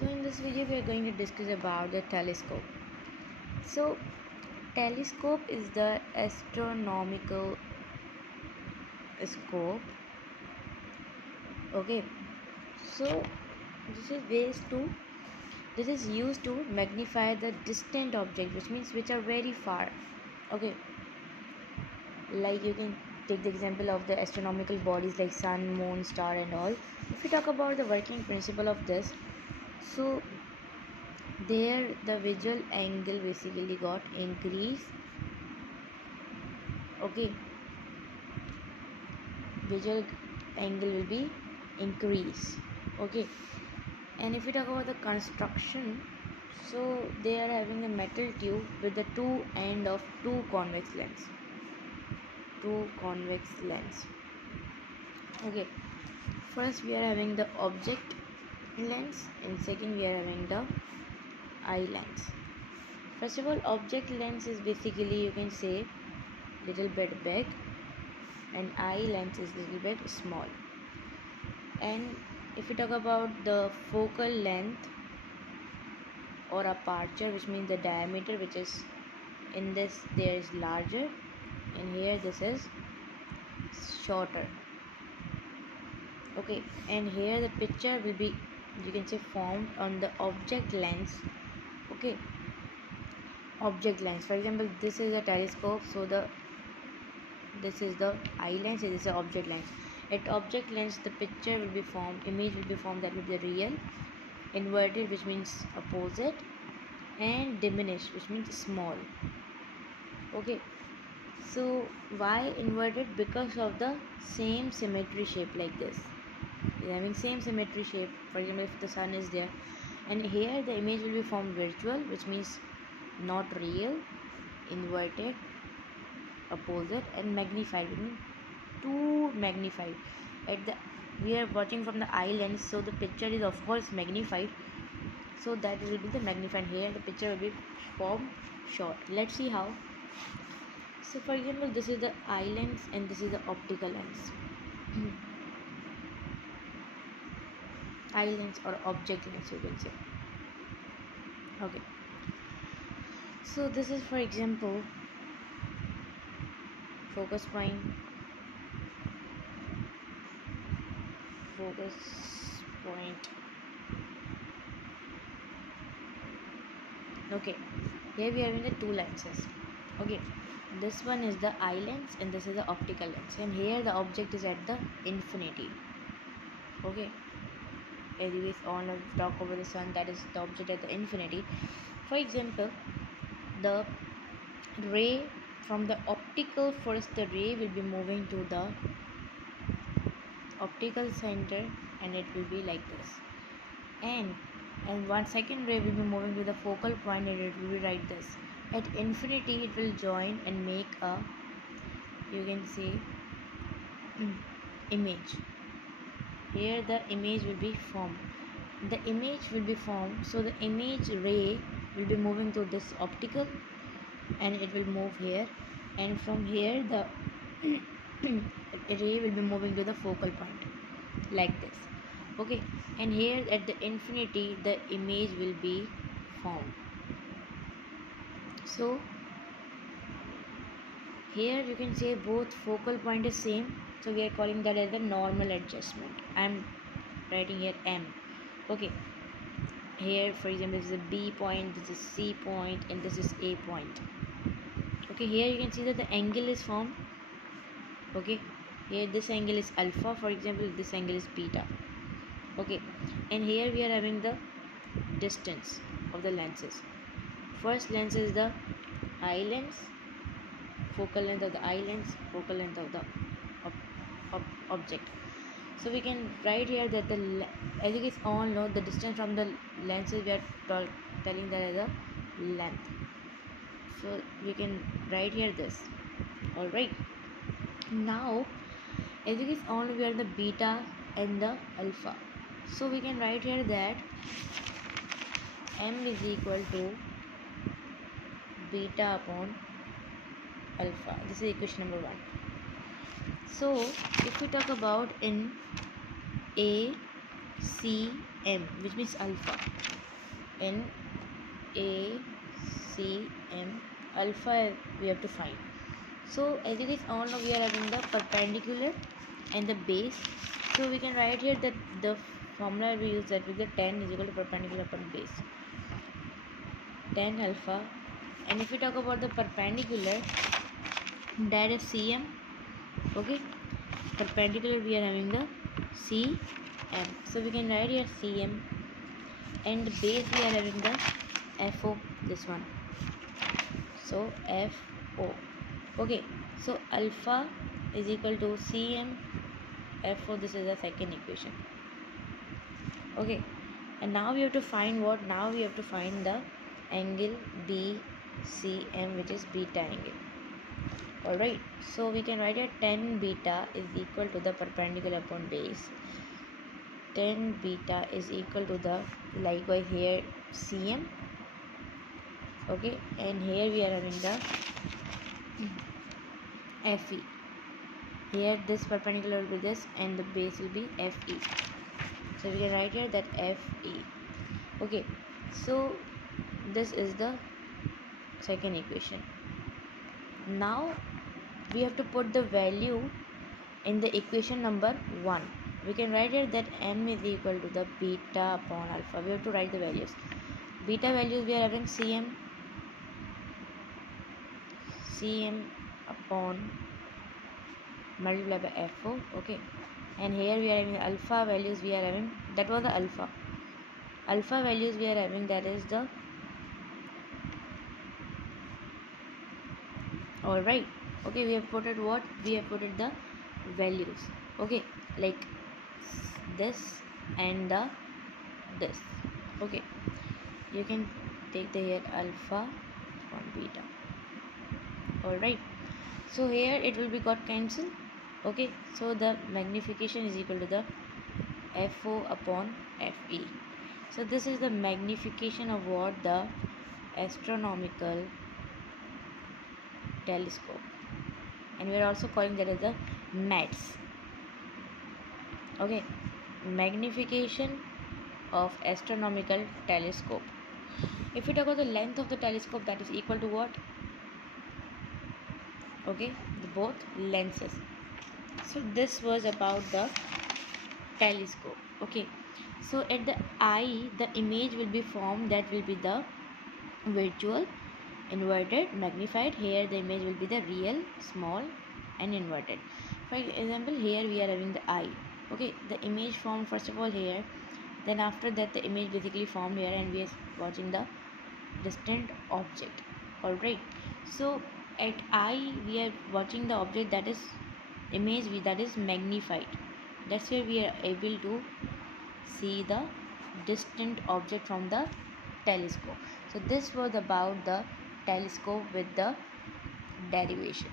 So in this video we are going to discuss about the telescope. So telescope is the astronomical scope. Okay, so this is used to magnify the distant object, which means which are very far. Okay, like you can take the example of the astronomical bodies like sun, moon, star and all. If we talk about the working principle of this, so there the visual angle basically got increased. Okay, visual angle will be increased. Okay, and if we talk about the construction, so they are having a metal tube with the two end of two convex lens. Okay, first we are having the object lens and second we are having the eye lens. First of all, object lens is basically, you can say, little bit big and eye lens is little bit small. And if we talk about the focal length or aperture, which means the diameter, which is in this there is larger and here this is shorter. Okay, and here the picture will be, you can say, formed on the object lens. Okay, object lens, for example, this is a telescope, so this is the eye lens, this is the object lens. At object lens the picture will be formed, image will be formed, that will be the real, inverted which means opposite, and diminished which means small. Okay, so why inverted? Because of the same symmetry shape, like this is having same symmetry shape. For example, if the sun is there and here the image will be formed virtual, which means not real, inverted, opposite, and magnified, which means too magnified. At the we are watching from the eye lens, so the picture is of course magnified, so that will be the magnified. Here the picture will be formed short. Let's see how. So for example, this is the eye lens and this is the optical lens. Eye lens or object lens, you can say. Okay, so this is, for example, focus point, okay, here we are having the two lenses. Okay, this one is the eye lens and this is the optical lens, and here the object is at the infinity. Okay, anyways, on talk over the sun, that is the object at the infinity. For example, the ray from the optical, first the ray will be moving to the optical center and it will be like this, and one second ray will be moving to the focal point and it will be like this. At infinity it will join and make a, you can say, image. Here the image will be formed, so the image ray will be moving to this optical and it will move here, and from here the ray will be moving to the focal point like this. Okay, and here at the infinity the image will be formed. So here you can say both focal point is same, so we are calling that as the normal adjustment. I am writing here M. Okay, here for example this is a B point, this is C point, and this is A point. Okay, here you can see that the angle is formed. Okay, here this angle is alpha, for example this angle is beta. Okay, and here we are having the distance of the lenses. First lens is the eye lens, focal length of the eye lens, focal length of the object. So we can write here that the, as you guys all know, the distance from the lenses, we are telling that as a length. So we can write here this. Alright, now as you guys all know, we are the beta and the alpha, so we can write here that M is equal to beta upon alpha. This is equation number 1. So if we talk about in A, C m, which means alpha. N A C M, alpha we have to find. So as it is all now, we are having the perpendicular and the base. So we can write here that the formula we use, that with the 10 is equal to perpendicular upon base, 10 alpha. And if we talk about the perpendicular, that is cm. Okay, perpendicular we are having the cm, so we can write here cm. And the base we are having the fo, this one, so fo. Okay, so alpha is equal to cm fo, this is the second equation. Okay, and now we have to find what? Now we have to find the angle BCM, which is beta angle. Alright, so we can write it 10 beta is equal to the perpendicular upon base. 10 beta is equal to the, likewise here, cm. Okay, and here we are having the fe. Here this perpendicular will be this, and the base will be fe. So we can write here that fe. Okay, so this is the second equation. Now we have to put the value in the equation number 1. We can write here that m is equal to the beta upon alpha. We have to write the values. Beta values we are having cm upon multiply by fo. Okay, and here we are having the alpha values we are having, that was the alpha values we are having, that is the, all right. Okay, we have put it what? We have put it the values. Okay, like this and the this. Okay, you can take the here alpha on beta. All right, so here it will be got cancelled. Okay, so the magnification is equal to the fo upon fe. So this is the magnification of what? The astronomical telescope, and we are also calling that as the MATS. Okay, magnification of astronomical telescope. If we talk about the length of the telescope, that is equal to what? Okay, the both lenses. So this was about the telescope. Okay, so at the eye, the image will be formed, that will be the virtual, inverted, magnified. Here the image will be the real, small and inverted. For example, here we are having the eye. Okay, the image formed first of all here, then after that the image basically formed here, and we are watching the distant object. All right, so at eye we are watching the object, that is image that is magnified. That's where we are able to see the distant object from the telescope. So this was about the telescope with the derivation.